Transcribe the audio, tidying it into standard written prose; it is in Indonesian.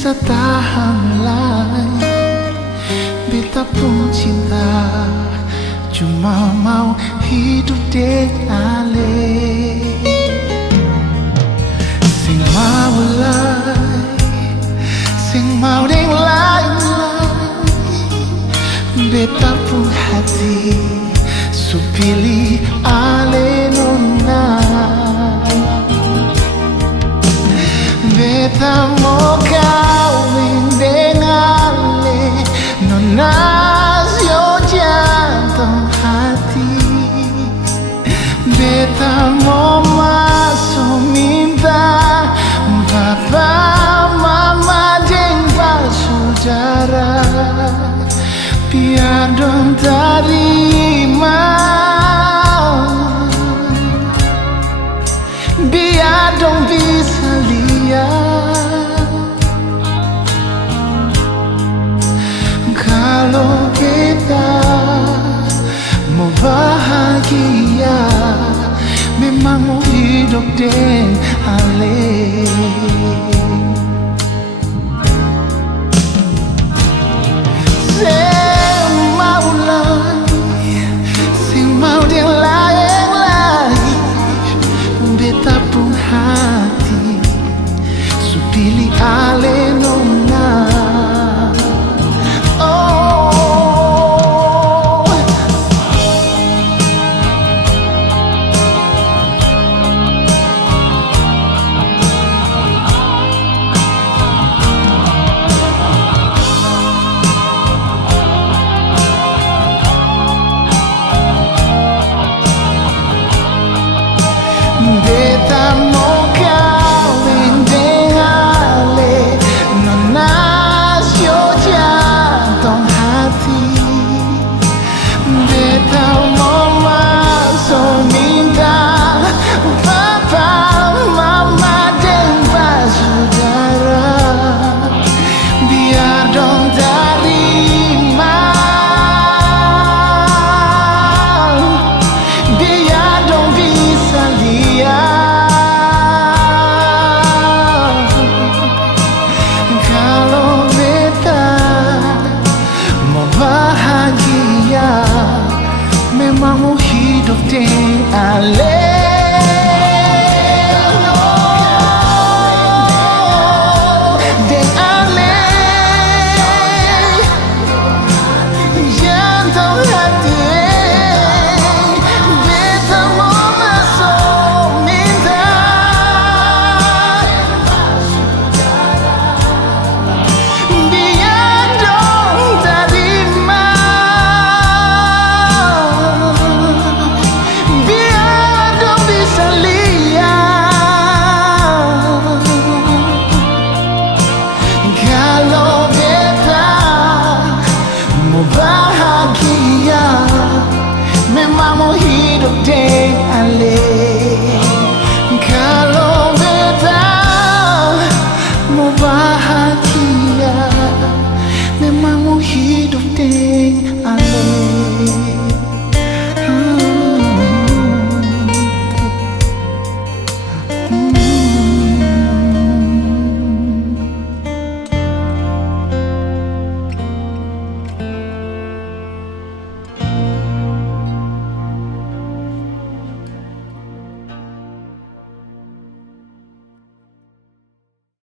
bisa tahan lagi. Beta pun cinta, cuma mau hidup dengan ale. Sing mau lai, sing mau deng lain. Beta pun hati, so pilih ale nona. Beta mau kawin dengan ale nona, yo jantung hati. Beta mau masuk minta papa mama jeng saudara, biar dong terima, biar dong bisa lihat kalau kita mau bahagia, memang mau hidup dengan ale.